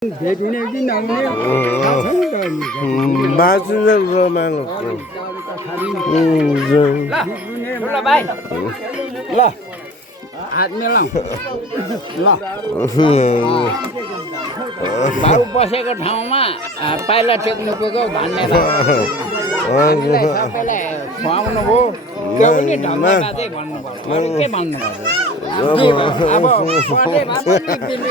भेटिने कि नहुने बाँच्नु रमाइलो ल भाइ ल हात मिलाऊ ल भाउ बसेको ठाउँमा पाइला टेक्नु पुग्यो भन्ने हामीलाई सबैलाई खुवाउनु भयो त्यो पनि ढङ्गबाटै भन्नुभयो अरू के भन्नुभयो अब पढे भए पनि दिनु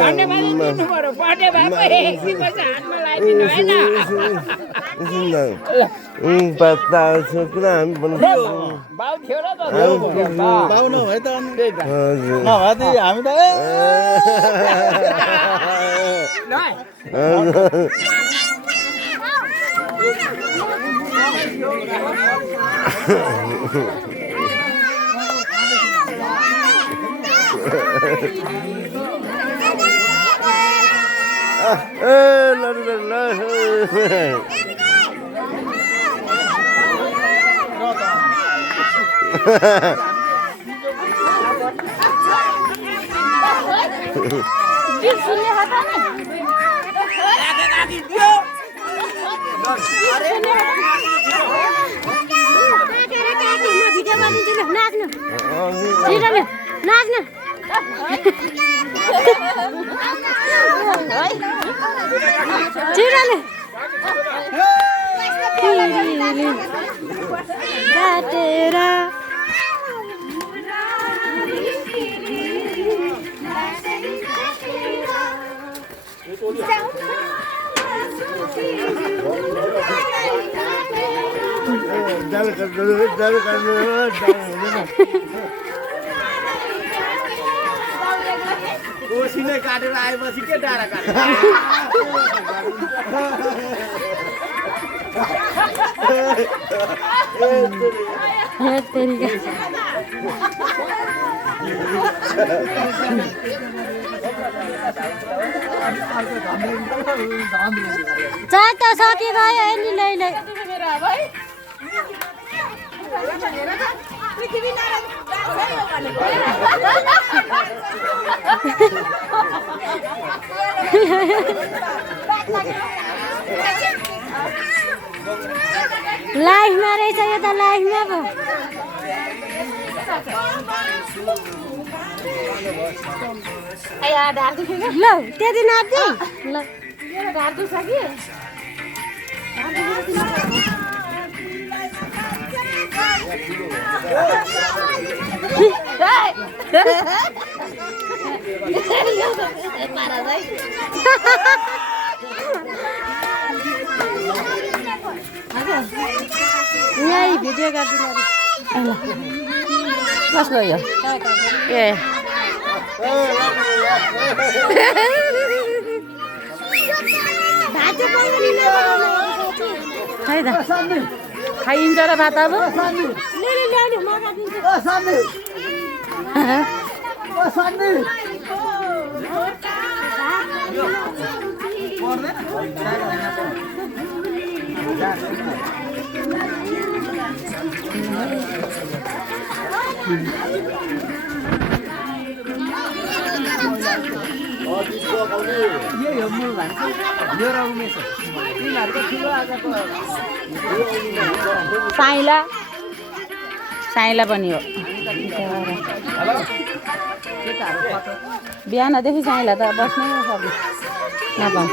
धन्यवाद दिनु पर्यो पढे भए पो एकछिनपछि हातमा लगाइदिनु होइन पत्ता पुरा हामी बाउ थियो र त बाउ नभए त त्यही त नभए त हामी त ओसिनै काटेर आएपछि के डाँडा काट्यो चार त सकिगयो नि लै लाइफमा रहेछ यो त लाइफमा पो ल त्यति नाच्दै ल ढाड्दो छ कि यही भिडियो गरिदिनु कसको यो ए खै त खाइन्छ र भात अब साइला पनि हो बिहानदेखि साइला त बस्नै सक्नु नपाउँ